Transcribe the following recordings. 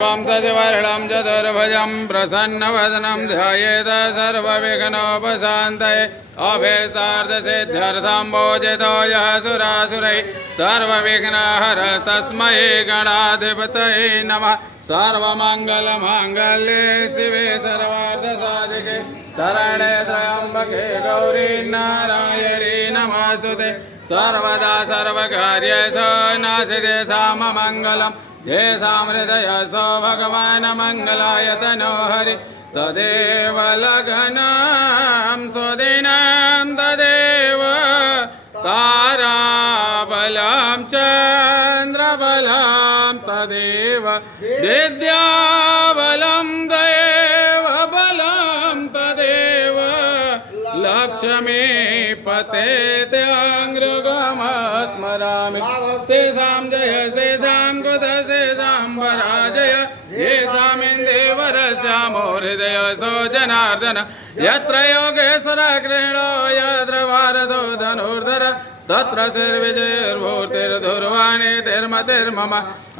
सचिवर्णं चतुर्भुजं प्रसन्नवदनं ध्यायेत सर्वविघ्नोपशान्तये अभीष्टार्थसिद्ध्यर्थं पूजितो यः सुरासुरैः सर्वविघ्नहरः तस्मै गणाधिपतये नमः। सर्वमङ्गलमाङ्गल्ये शिवे सर्वार्थसाधिके शरणे त्र्यम्बके गौरी नारायणी नमोऽस्तुते। सर्वदा सर्वकार्येषु नास्ति साममङ्गलम् येषां हृदयसो भगवान् मङ्गलाय तनो हरि तदेव लग्नं स्वदिनं तदेव ताराबलं चन्द्रबलं तदेव विद्याबलं तदेव बलं तदेव लक्ष्मीपते त्याङ्घ्रिगमस्मरामि तेषां जय तेषां कुतस्तेषां पराजय येषामिन्देवरस्यामो हृदयसो जनार्दन यत्र योगेश्वर कृष्णो यत्र भारतो धनुर्धर तत्र सर्वविजयर्भूतिर्धुर्वाणी तिर्मतिर्मम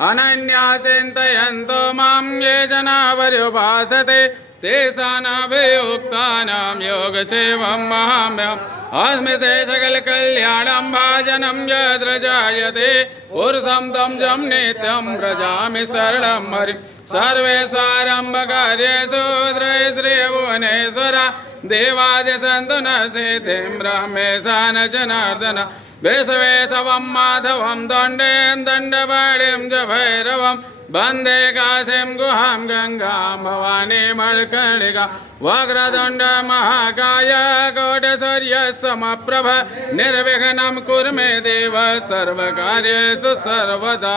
अनन्या चिन्तयन्तो मां ये जना पर्युपासते तेषामभियुक्तानां योगक्षेमं महाम्यहम् अस्मि ते सकलकल्याणं भाजनं यत्र जायते पुरुषं तं जं नित्यं व्रजामि शरणं हरि सर्वेष्वारम्भकार्येषु त्रयस्त्रिभुवनेश्वर देवादिसन्तु न सिद्धिं ब्रह्मेशान जनार्दन वेशवेशवं माधवं दण्डें दण्डपाणिं च भैरवं वन्दे काशीं गुहां गङ्गां भवानी मणिकर्णिका वक्रतुण्ड महाकाय कोटिसूर्यसमप्रभ निर्विघ्नं कुरु मे देव सर्वकार्येषु सर्वदा।